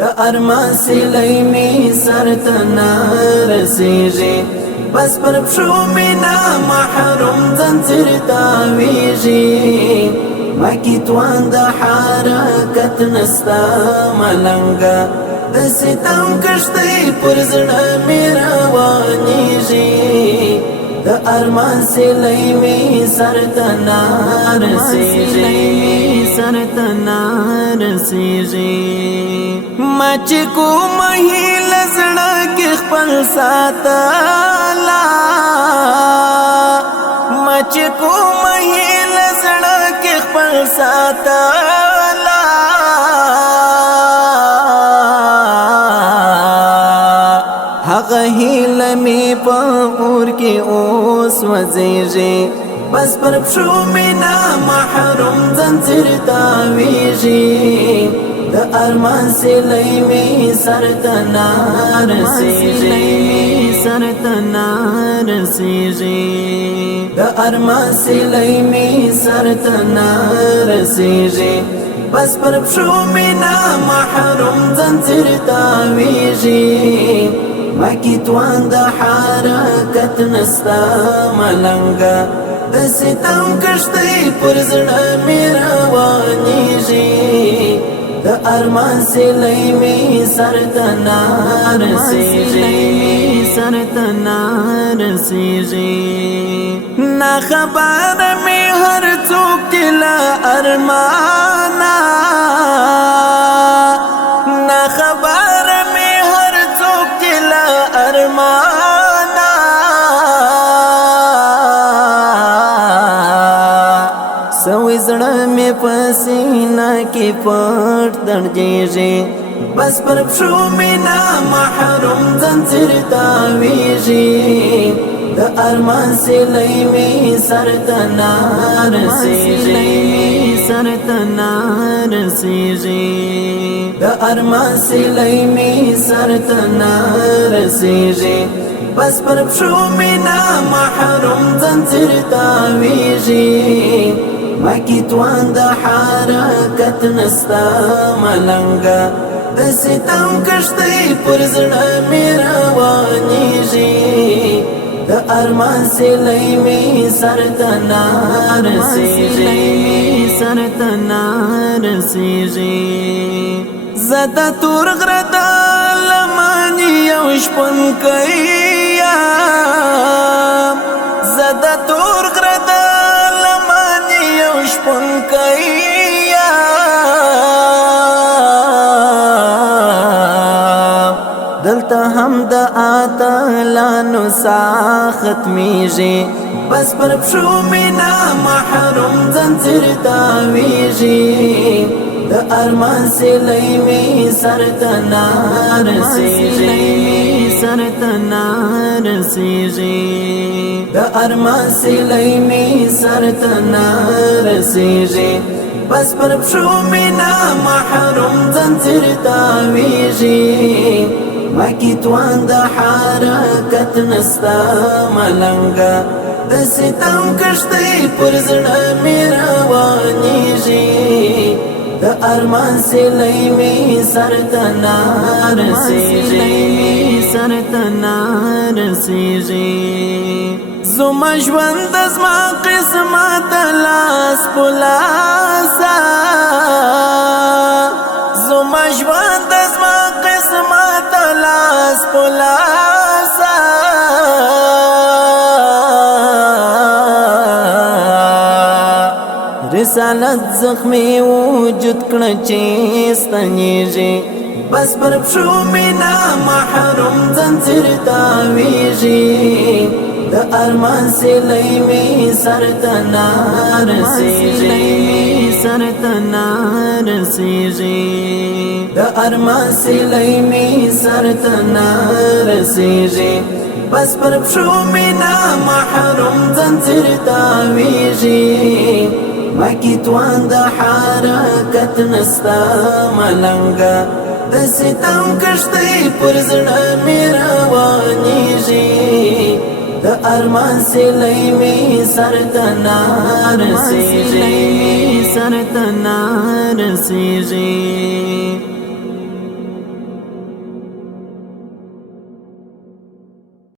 د ارمان سیلۍ می سر ته نه رسیږي بس پر پښو می نه محروم زنځیر تاویږي مکی توان د حرکت نستا ملنګه د ستم کشتۍ پر زړه می روانیږي د ارمان سیلۍ می سر ته نه رسیږي ما چې کومه هیله زړه کې خپل ساتله ما چې کومه هیله زړه کې خپل ساتله هغه هیله مې په اور کې اوس وځيږي بس پر پښو مې نه محروم زنځیر تاویږي د ارمان سیلۍ می سر ته نه رسیږي د ارمان سیلۍ می سر ته نه رسیږي بس پر پښو می نه محروم زنځیر تاویږي مکی توان د حرکت نستا ملنګه د ستم کشتۍ پر زړه می روانیږي د ارمان سیلۍ می سر ته نه رسیږي نا خبر می هر څوک له ارمانا نا خبر می هر څوک له ارمانا سوې زړه می پسینا کې پټ دړجېږي بس پر پښو می نه محروم زنځیر تاویږي د ارمان سیلۍ می سر ته نه رسیږي د ارمان سیلۍ می سر ته نه رسیږي بس پر پښو می نه محروم زنځیر تاویږي مکی توان د حرکت نستا ملنګه د ستم کشتۍ پر زړه می روانیږي د ارمان سیلۍ می سر ته نه رسیږي زده تور غره د لمنې یو شپون کوي زده تور غره د لمنې یو شپون کوي دلته هم د اتلانو ساه ختمیږي بس پر پښو می نه محروم زنځیر تاویږي د ارمان سیلۍ می سر ته نه رسیږي د ارمان سیلۍ می سر ته نه رسیږي بس پر پښو می نه محروم زنځیر تاویږي مکی توان د حرکت نستا ملنګه د ستم کشتۍ پر زړه می روانیږي د ارمان سیلۍ می سر ته نه رسیږي زما ژوند زما قسمت لاس په لاسه زما ژوند زما قسمت لاس په لاسه رسالت زخمی وجود کړه چې ستنیږي بس پر پښو می نه محروم زنځیر تاویږي د ارمان سیلۍ می سر ته نه رسیږي د ارمان سیلۍ می سر ته نه رسیږي بس پر پښو می نه محروم زنځیر تاویږي مکی توان د حرکت نستا ملنګه د ستم کشتۍ پر زړه می روانیږي د ارمان سیلۍ می سر ته نه رسیږي